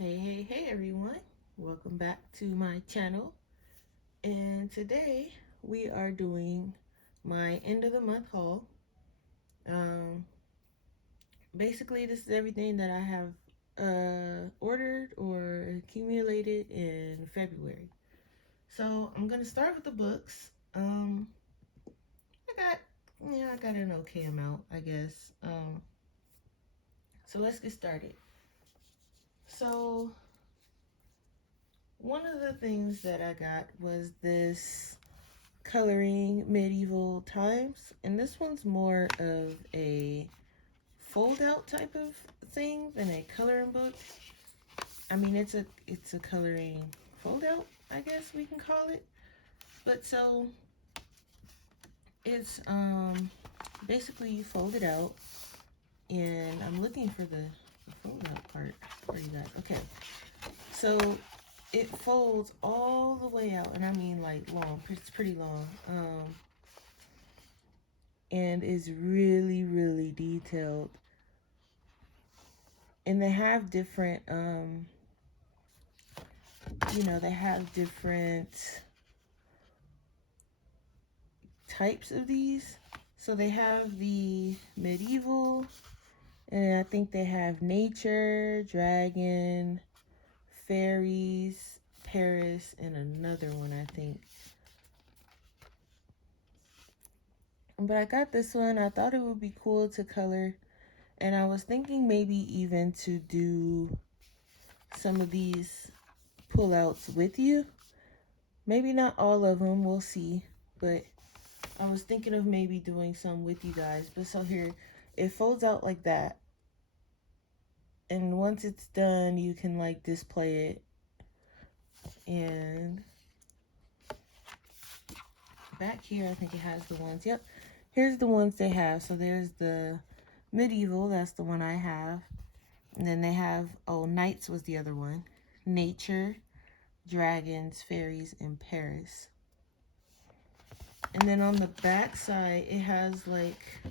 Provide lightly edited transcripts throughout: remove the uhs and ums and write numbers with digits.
Hey everyone, welcome back to my channel. And today we are doing my end of the month haul. Um, Basically, this is everything that I have ordered or accumulated in February. So I'm gonna start with the books. I got I got an okay amount, I guess. So let's get started. So one of the things that I got was this coloring medieval times, and this one's more of a fold out type of thing than a coloring book. I mean, it's a coloring fold out, I guess we can call it. But so it's basically you fold it out, and I'm looking for the fold out part. Where you got? Okay, so it folds all the way out, and I mean like long. It's pretty long. And is really, really detailed. And they have different, they have different types of these. So they have the medieval, and I think they have nature, dragon, fairies, Paris, and another one, I think. But I got this one. I thought it would be cool to color, and I was thinking maybe even to do some of these pullouts with you. Maybe not all of them, we'll see. But I was thinking of maybe doing some with you guys. But so here, it folds out like that. And once it's done, you can like display it. And back here, I think it has the ones. Yep, here's the ones they have. So there's the medieval, that's the one I have. And then they have, oh, knights was the other one. Nature, dragons, fairies, and Paris. And then on the back side, it has like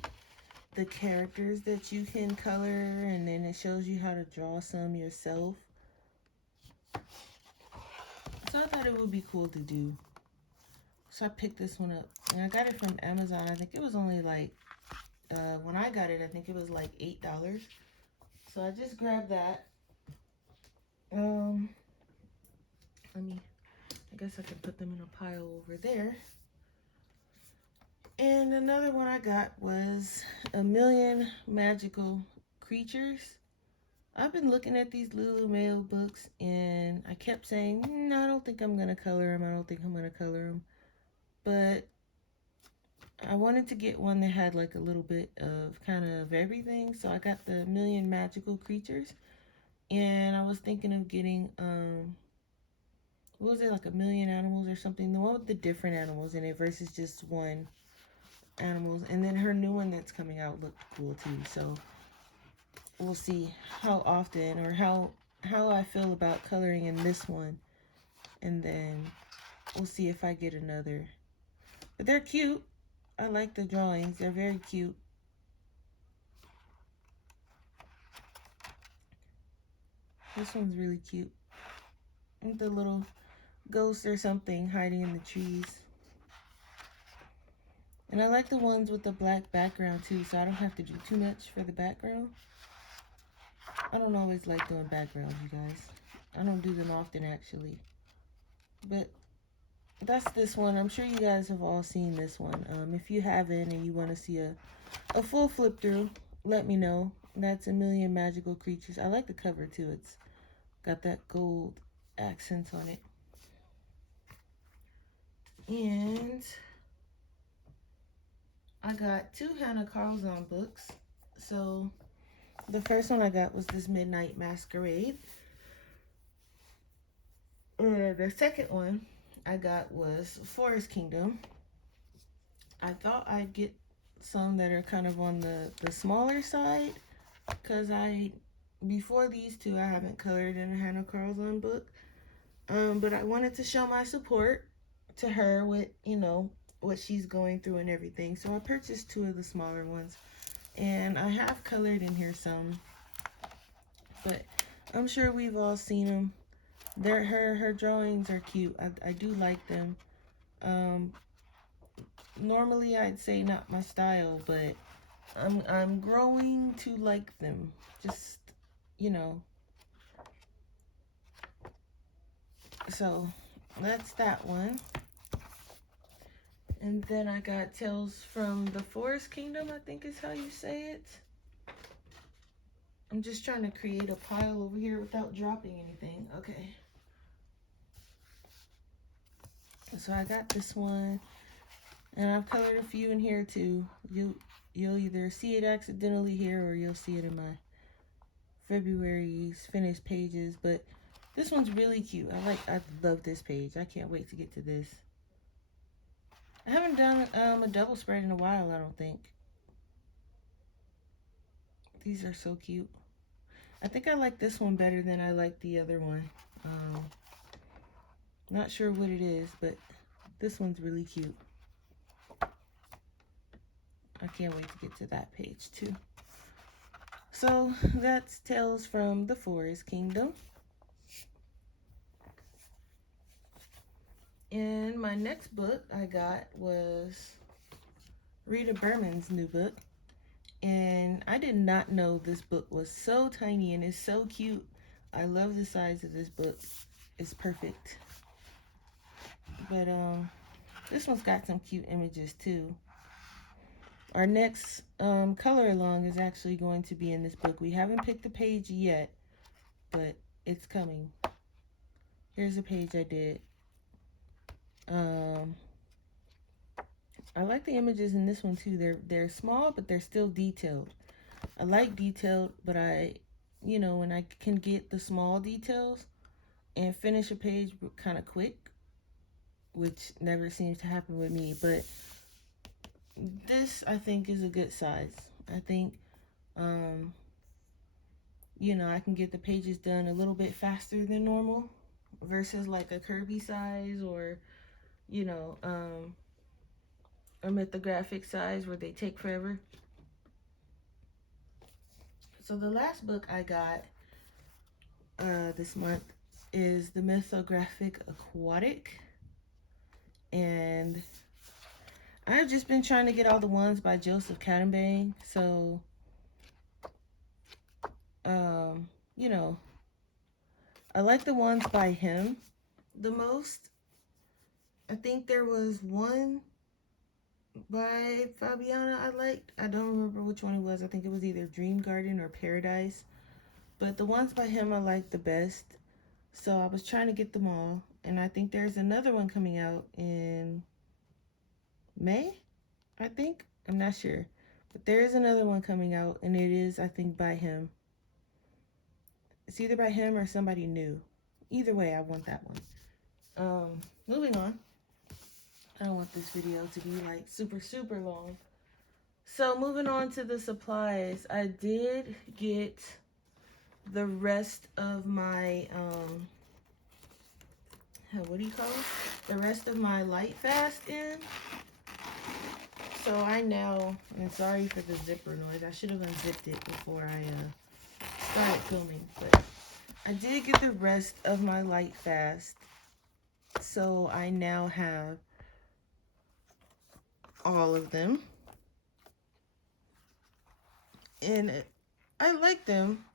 the characters that you can color, and then it shows you how to draw some yourself. So I thought it would be cool to do. So I picked this one up, and I got it from Amazon. I think it was only like, when I got it, I think it was like $8. So I just grabbed that. I guess I can put them in a pile over there. And another one I got was A Million Magical Creatures. I've been looking at these Lulu Mail books, and I kept saying, I don't think I'm going to color them. I don't think I'm going to color them. But I wanted to get one that had like a little bit of kind of everything. So I got the Million Magical Creatures. And I was thinking of getting, what was it, like A Million Animals or something? The one with the different animals in it versus just one animals. And then her new one that's coming out looked cool too. So we'll see how often or how I feel about coloring in this one, and then we'll see if I get another. But they're cute. I like the drawings. They're very cute. This one's really cute. With the little ghost or something hiding in the trees. And I like the ones with the black background too, so I don't have to do too much for the background. I don't always like doing backgrounds, you guys. I don't do them often, actually. But that's this one. I'm sure you guys have all seen this one. If you haven't and you want to see a full flip through, let me know. That's A Million Magical Creatures. I like the cover too. It's got that gold accents on it. And I got two Hannah Carlson books. So the first one I got was this Midnight Masquerade. And the second one I got was Forest Kingdom. I thought I'd get some that are kind of on the smaller side, because before these two, I haven't colored in a Hannah Carlson book. But I wanted to show my support to her with, what she's going through and everything. So I purchased two of the smaller ones. And I have colored in here some. But I'm sure we've all seen them. Her drawings are cute. I do like them. Um, Normally I'd say not my style, but I'm growing to like them. Just, you know. So that's that one. And then I got Tales from the Forest Kingdom, I think is how you say it. I'm just trying to create a pile over here without dropping anything. Okay. So I got this one, and I've colored a few in here too. You'll either see it accidentally here or you'll see it in my February's finished pages. But this one's really cute. I love this page. I can't wait to get to this. I haven't done a double spread in a while, I don't think. These are so cute. I think I like this one better than I like the other one. Not sure what it is, but this one's really cute. I can't wait to get to that page too. So that's Tales from the Forest Kingdom. And my next book I got was Rita Berman's new book. And I did not know this book was so tiny and is so cute. I love the size of this book. It's perfect. But this one's got some cute images too. Our next color along is actually going to be in this book. We haven't picked the page yet, but it's coming. Here's a page I did. I like the images in this one too. They're small, but they're still detailed. I like detailed, but when I can get the small details and finish a page kind of quick, which never seems to happen with me, but this I think is a good size. I think, I can get the pages done a little bit faster than normal versus like a Kirby size or, a mythographic size where they take forever. So the last book I got this month is the mythographic Aquatic, and I've just been trying to get all the ones by Joseph Cadenbang. So I like the ones by him the most. I think there was one by Fabiana I liked. I don't remember which one it was. I think it was either Dream Garden or Paradise. But the ones by him I liked the best. So I was trying to get them all. And I think there's another one coming out in May, I think. I'm not sure. But there is another one coming out, and it is, I think, by him. It's either by him or somebody new. Either way, I want that one. Moving on. I don't want this video to be like super, super long. So moving on to the supplies. I did get the rest of my, what do you call it? The rest of my light fast in. So I now, and sorry for the zipper noise. I should have unzipped it before I started filming. But I did get the rest of my light fast. So I now have all of them. And I like them.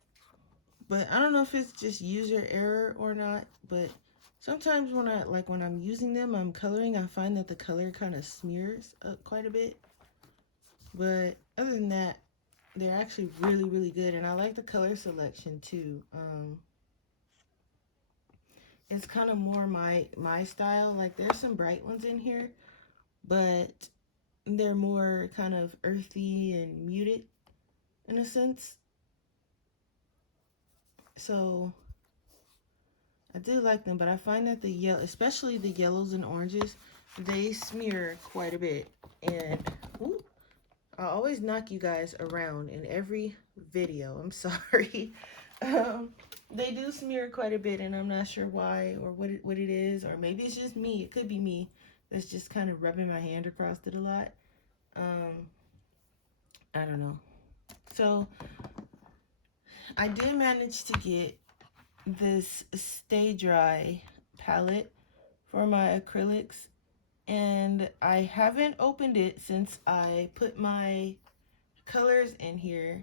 But I don't know if it's just user error or not. But sometimes when I'm using them, I'm coloring, I find that the color kind of smears up quite a bit. But other than that, they're actually really, really good. And I like the color selection too. It's kind of more my style. Like there's some bright ones in here, but they're more kind of earthy and muted in a sense. So I do like them, but I find that the yellow, especially the yellows and oranges, they smear quite a bit. And whoop, I always knock you guys around in every video. I'm sorry. They do smear quite a bit, and I'm not sure why or what it is, or maybe it's just me. It could be me that's just kind of rubbing my hand across it a lot. I don't know. So I did manage to get this Stay Dry palette for my acrylics, and I haven't opened it since I put my colors in here.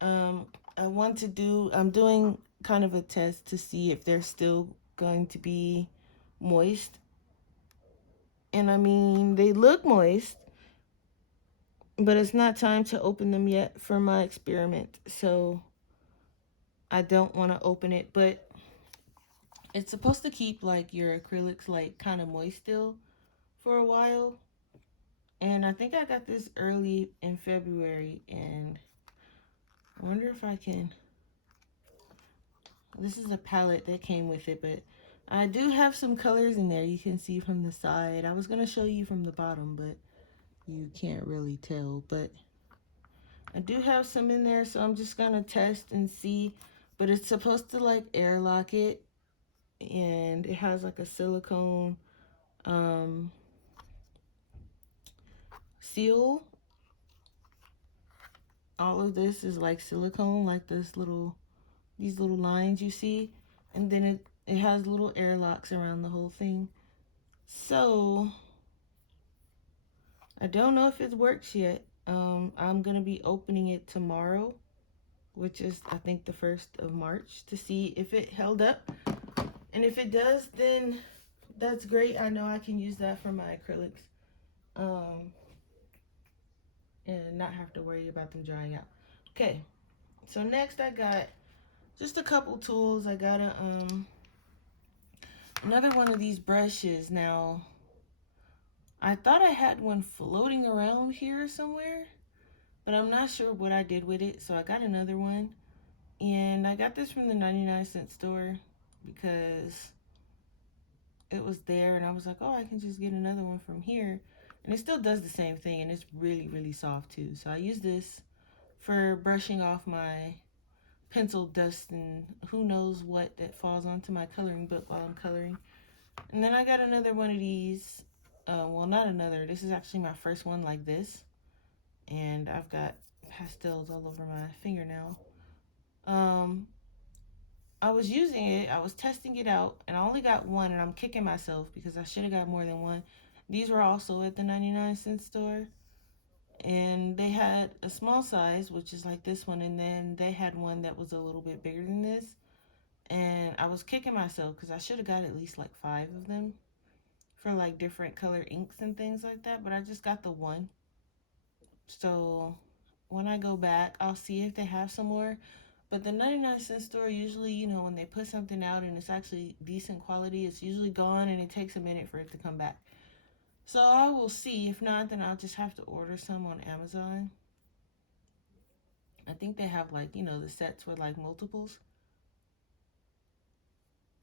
Um, I'm doing kind of a test to see if they're still going to be moist. And I mean, they look moist, but it's not time to open them yet for my experiment. So I don't want to open it, but it's supposed to keep like your acrylics like kind of moist still for a while. And I think I got this early in February, and I wonder if I can. This is a palette that came with it, but I do have some colors in there you can see from the side. I was going to show you from the bottom, but you can't really tell. But I do have some in there, so I'm just going to test and see. But it's supposed to like airlock it, and it has like a silicone um, seal. All of this is like silicone, like these little lines you see, and then it has little airlocks around the whole thing. So I don't know if it works yet. I'm gonna be opening it tomorrow, which is I think the 1st of March, to see if it held up. And if it does, then that's great. I know I can use that for my acrylics, um, and not have to worry about them drying out. Okay, so next I got just a couple tools. I got another one of these brushes. Now, I thought I had one floating around here somewhere, but I'm not sure what I did with it. So I got another one, and I got this from the 99-cent store because it was there, and I was like, oh, I can just get another one from here. And it still does the same thing, and it's really, really soft too. So I use this for brushing off my pencil dust and who knows what that falls onto my coloring book while I'm coloring. And then I got another one of these. Well, not another. This is actually my first one like this. And I've got pastels all over my fingernail. Um, I was using it. I was testing it out. And I only got one. And I'm kicking myself because I should have got more than one. These were also at the 99-cent store. And they had a small size, which is like this one. And then they had one that was a little bit bigger than this. And I was kicking myself because I should have got at least like 5 of them for like different color inks and things like that, but I just got the one. So when I go back, I'll see if they have some more. But the 99-cent store, usually, you know, when they put something out and it's actually decent quality, it's usually gone and it takes a minute for it to come back. So I will see. If not, then I'll just have to order some on Amazon. I think they have like, you know, the sets with like multiples.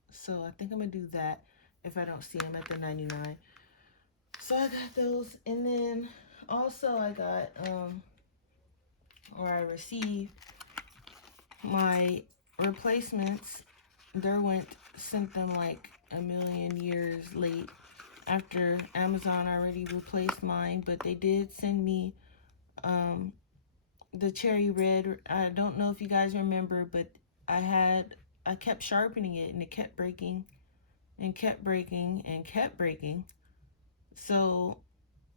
So I think I'm going to do that if I don't see them at the 99. So I got those, and then also I got or I received my replacements. Derwent sent them like a million years late after Amazon already replaced mine, but they did send me the cherry red. I don't know if you guys remember, but I kept sharpening it and it kept breaking and kept breaking and kept breaking. So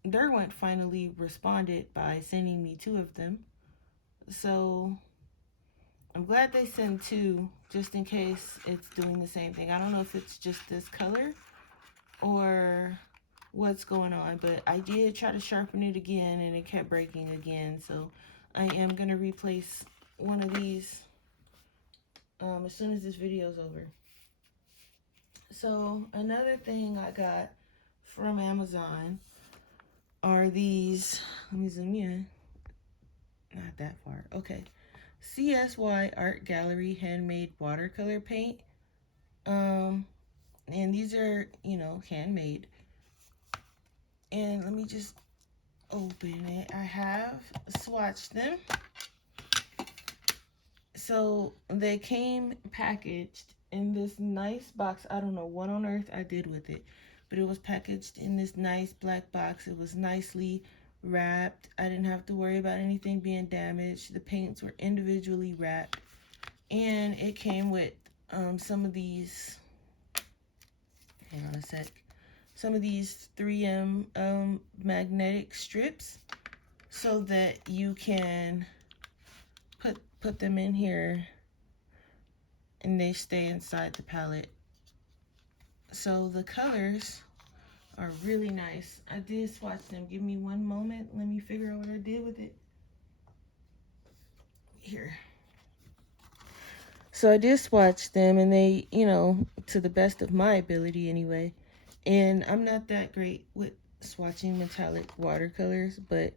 Derwent finally responded by sending me 2 of them. So I'm glad they send 2 just in case it's doing the same thing. I don't know if it's just this color or what's going on, but I did try to sharpen it again and it kept breaking again. So I am going to replace one of these as soon as this video is over. So another thing I got from Amazon are these. Let me zoom in. Not that far. Okay. CSY Art Gallery Handmade Watercolor Paint. And these are, you know, handmade. And let me just open it. I have swatched them. So they came packaged in this nice box. I don't know what on earth I did with it, but it was packaged in this nice black box. It was nicely wrapped. I didn't have to worry about anything being damaged. The paints were individually wrapped, and it came with some of these, hang on a sec, some of these 3M magnetic strips so that you can put them in here and they stay inside the palette. So the colors are really nice. I did swatch them. Give me one moment. Let me figure out what I did with it. Here. So I did swatch them and they, you know, to the best of my ability anyway. And I'm not that great with swatching metallic watercolors, but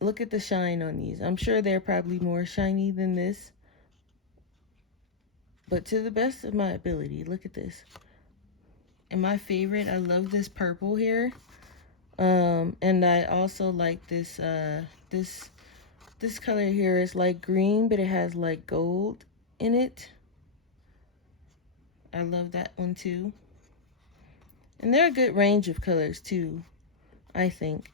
look at the shine on these. I'm sure they're probably more shiny than this. But to the best of my ability, look at this. And my favorite, I love this purple here. And I also like this this color here is like green, but it has like gold in it. I love that one too. And they're a good range of colors too, I think.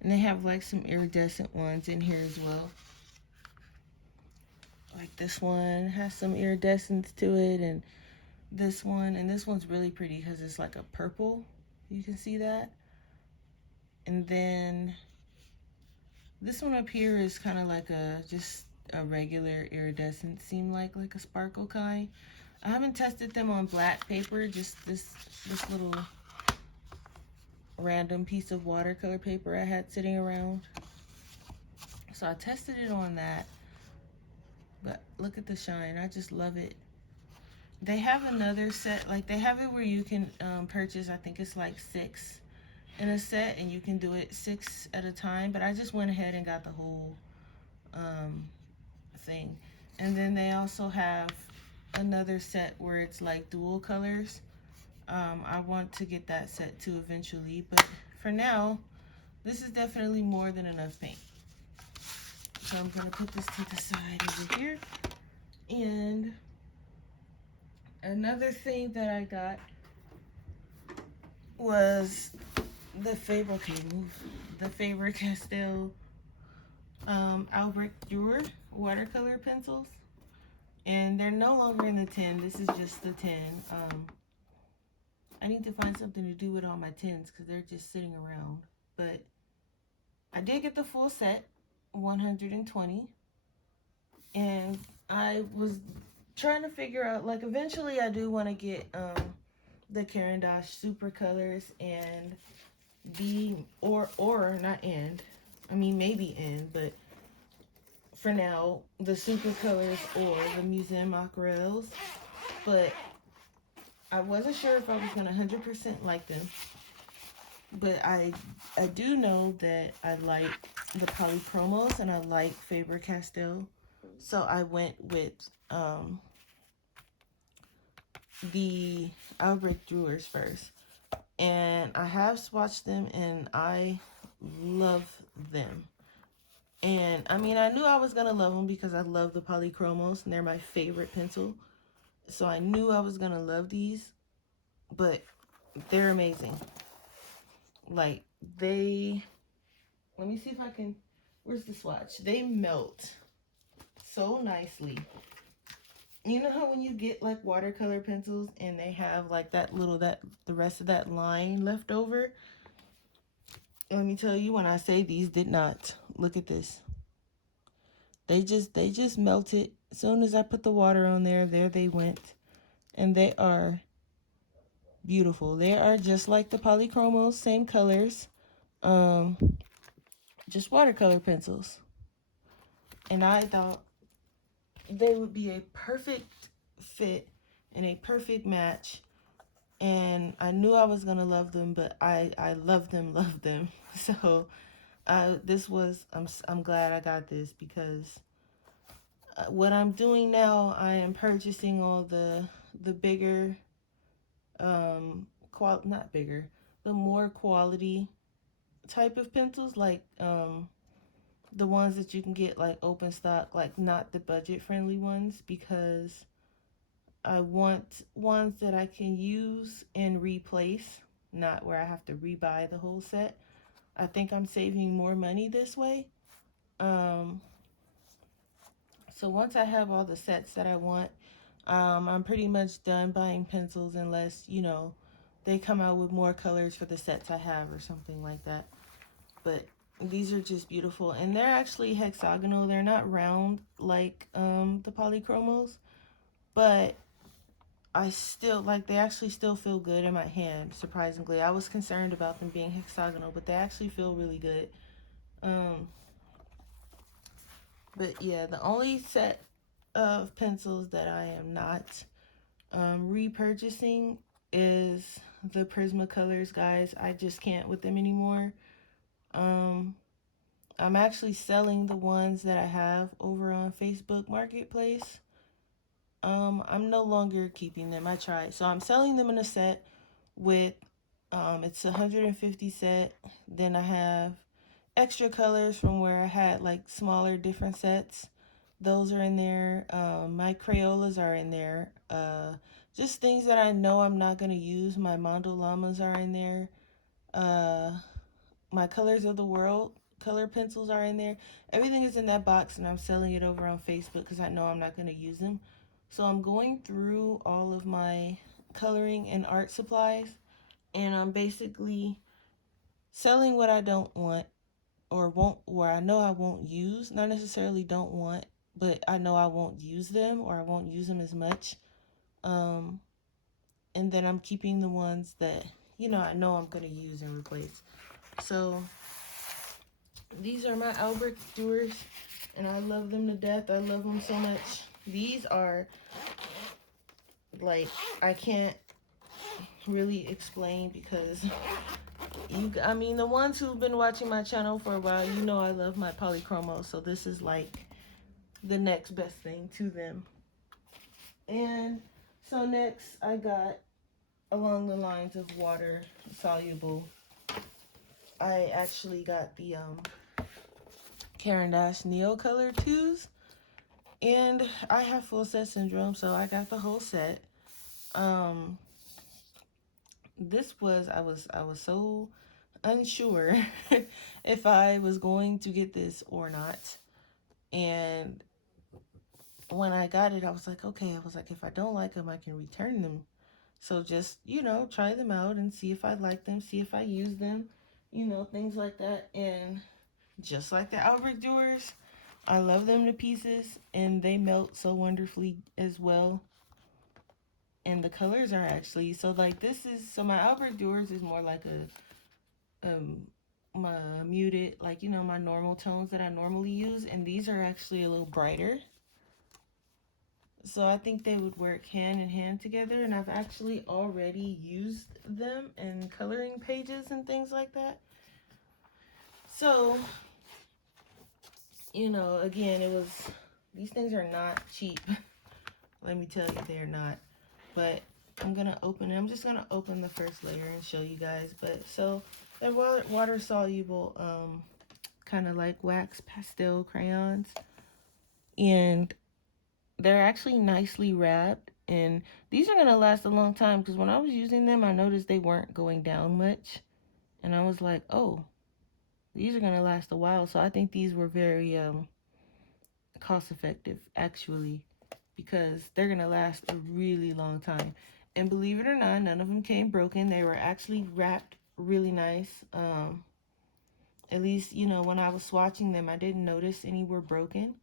And they have like some iridescent ones in here as well. Like this one has some iridescence to it, and this one's really pretty because it's like a purple. You can see that. And then this one up here is kind of like just a regular iridescent, seem like a sparkle kind. I haven't tested them on black paper, just this little random piece of watercolor paper I had sitting around. So I tested it on that. But look at the shine. I just love it. They have another set, like they have it where you can purchase, I think it's like 6 in a set, and you can do it 6 at a time. But I just went ahead and got the whole thing. And then they also have another set where it's like dual colors. I want to get that set too eventually, but for now, this is definitely more than enough paint. So I'm gonna put this to the side over here. And another thing that I got was the Faber-Castell Albrecht Dürer watercolor pencils. And they're no longer in the tin. This is just the tin. I need to find something to do with all my tins because they're just sitting around. But I did get the full set, 120. And I was trying to figure out, like, eventually I do want to get the Caran d'Ache Super Colors and but for now, the Super Colors or the Museum Aquarelles. But I wasn't sure if I was going to 100% like them. But I do know that I like the polychromos and I like Faber-Castell. So I went with the Albrecht Dürers first. And I have swatched them and I love them. And I mean, I knew I was going to love them because I love the polychromos and they're my favorite pencil. So I knew I was going to love these, but they're amazing. Like let me see if I can, where's the swatch? They melt so nicely. You know how when you get like watercolor pencils and they have like the rest of that line left over? Let me tell you, when I say these did not. Look at this. They just melted. As soon as I put the water on there they went. And they are beautiful. They are just like the polychromos, same colors. Just watercolor pencils. And I thought they would be a perfect fit and a perfect match. And I knew I was going to love them, but I love them. So I'm glad I got this because what I'm doing now, I am purchasing all the bigger, not bigger, the more quality type of pencils, like the ones that you can get like open stock, like not the budget friendly ones, because I want ones that I can use and replace, not where I have to rebuy the whole set. I think I'm saving more money this way. So once I have all the sets that I want, I'm pretty much done buying pencils unless, you know, they come out with more colors for the sets I have or something like that. But these are just beautiful, and they're actually hexagonal. They're not round like the polychromos, but I still like, they actually still feel good in my hand, surprisingly. I was concerned about them being hexagonal, but they actually feel really good. Um but yeah, the only set of pencils that I am not repurchasing is the Prismacolors, guys. I just can't with them anymore. um I'm actually selling the ones that I have over on Facebook Marketplace. I'm no longer keeping them. I tried. So I'm selling them in a set with it's 150 set. Then I have extra colors from where I had like smaller different sets. Those are in there. My Crayolas are in there. Just things that I know I'm not gonna use. My Mondo Llamas are in there. Uh, my Colors of the World color pencils are in there. Everything is in that box, and I'm selling it over on Facebook because I know I'm not going to use them. So I'm going through all of my coloring and art supplies, and I'm basically selling what I don't want or won't, or I know I won't use. Not necessarily don't want, but I know I won't use them, or I won't use them as much. Um, and then I'm keeping the ones that, you know, I know I'm going to use and replace. So these are my Albrecht Duers, and I love them to death. I love them so much. These are, like, I can't really explain because I mean, the ones who've been watching my channel for a while, you know I love my polychromos, so this is like the next best thing to them. And so next I got, along the lines of water soluble, I actually got the Caran d'Ache Neo Color 2s. And I have full set syndrome, so I got the whole set. This was, I was so unsure if I was going to get this or not. And when I got it, I was like, okay, I was like, if I don't like them, I can return them. So just, you know, try them out and see if I like them, see if I use them, you know, things like that. And just like the Albrecht Duers, I love them to pieces, and they melt so wonderfully as well. And the colors are actually, so like this is, so my Albrecht Duers is more like my muted, like, you know, my normal tones that I normally use, and these are actually a little brighter. So I think they would work hand in hand together, and I've actually already used them in coloring pages and things like that. So, you know, again, it was, these things are not cheap. Let me tell you, they're not. But I'm gonna open it. I'm just gonna open the first layer and show you guys. But so they're water soluble, kind of like wax pastel crayons, and they're actually nicely wrapped. And these are gonna last a long time because when I was using them, I noticed they weren't going down much, and I was like, oh, these are gonna last a while. So I think these were very cost effective actually, because they're gonna last a really long time. And believe it or not, none of them came broken. They were actually wrapped really nice. At least, you know, when I was swatching them, I didn't notice any were broken,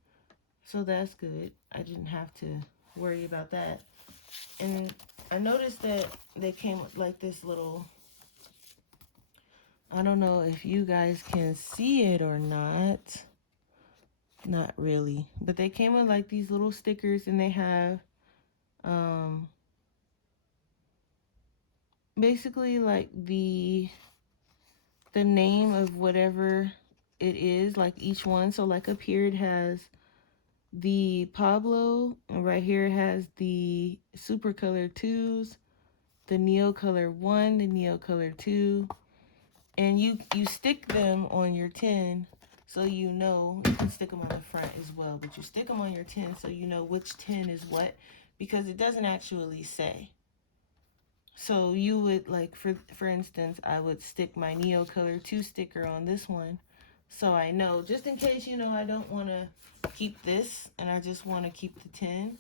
so that's good. I didn't have to worry about that. And I noticed that they came with like this little, I don't know if you guys can see it or not. Not really, but they came with like these little stickers, and they have um basically like the name of whatever it is, like each one. So like up here it has the Pablo, and right here it has the Super Color 2s, the Neo Color 1, the Neo Color 2, and you stick them on your tin, so you know, you can stick them on the front as well, but you stick them on your tin so you know which tin is what, because it doesn't actually say. So you would, like, for instance, I would stick my Neo Color 2 sticker on this one, so I know, just in case, you know, I don't want to keep this and I just want to keep the tin.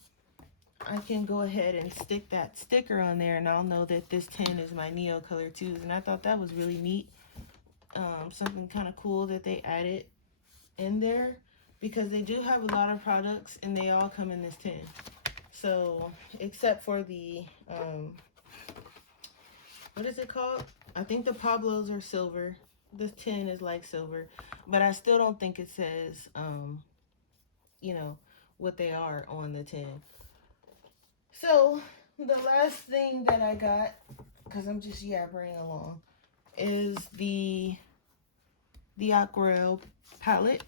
I can go ahead and stick that sticker on there, and I'll know that this tin is my Neo Color 2s. And I thought that was really neat. Something kind of cool that they added in there, because they do have a lot of products and they all come in this tin. So, except for the, what is it called? I think the Pablos are silver. The tin is like silver. But I still don't think it says, you know, what they are on the tin. So, the last thing that I got, because I'm just yabbering along, is the Aqua Palette.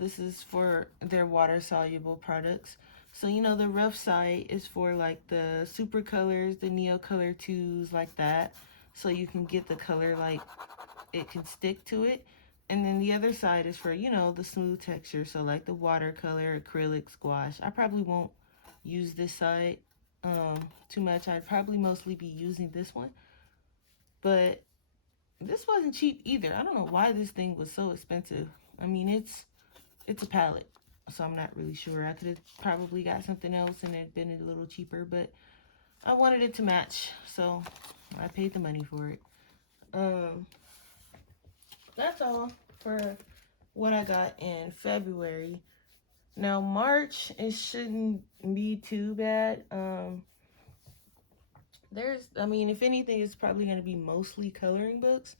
This is for their water soluble products. So, the rough side is for like the super colors, the Neo Color 2s, like that. So you can get the color like it can stick to it. And then the other side is for, the smooth texture. So like the watercolor, acrylic, squash. I probably won't use this side too much. I'd probably mostly be using this one. But this wasn't cheap either. I don't know why this thing was so expensive. I mean, it's a palette, so I'm not really sure. I could have probably got something else and it'd been a little cheaper, but I wanted it to match, so I paid the money for it. That's all for what I got in February. Now March, it shouldn't be too bad. If anything, it's probably going to be mostly coloring books,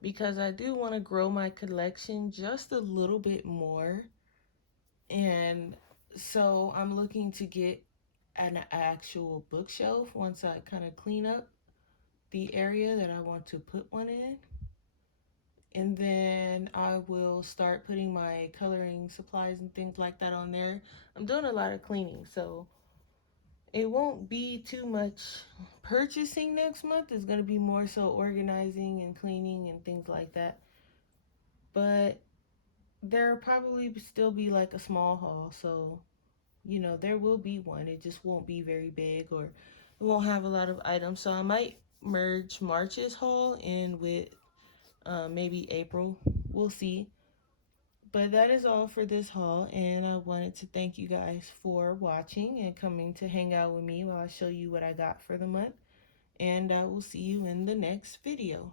because I do want to grow my collection just a little bit more. And so I'm looking to get an actual bookshelf once I kind of clean up the area that I want to put one in. And then I will start putting my coloring supplies and things like that on there. I'm doing a lot of cleaning, so it won't be too much purchasing next month. It's going to be more so organizing and cleaning and things like that. But there'll probably still be like a small haul, so there will be one. It just won't be very big, or it won't have a lot of items. So I might merge March's haul in with maybe April. We'll see. But that is all for this haul, and I wanted to thank you guys for watching and coming to hang out with me while I show you what I got for the month. And I will see you in the next video.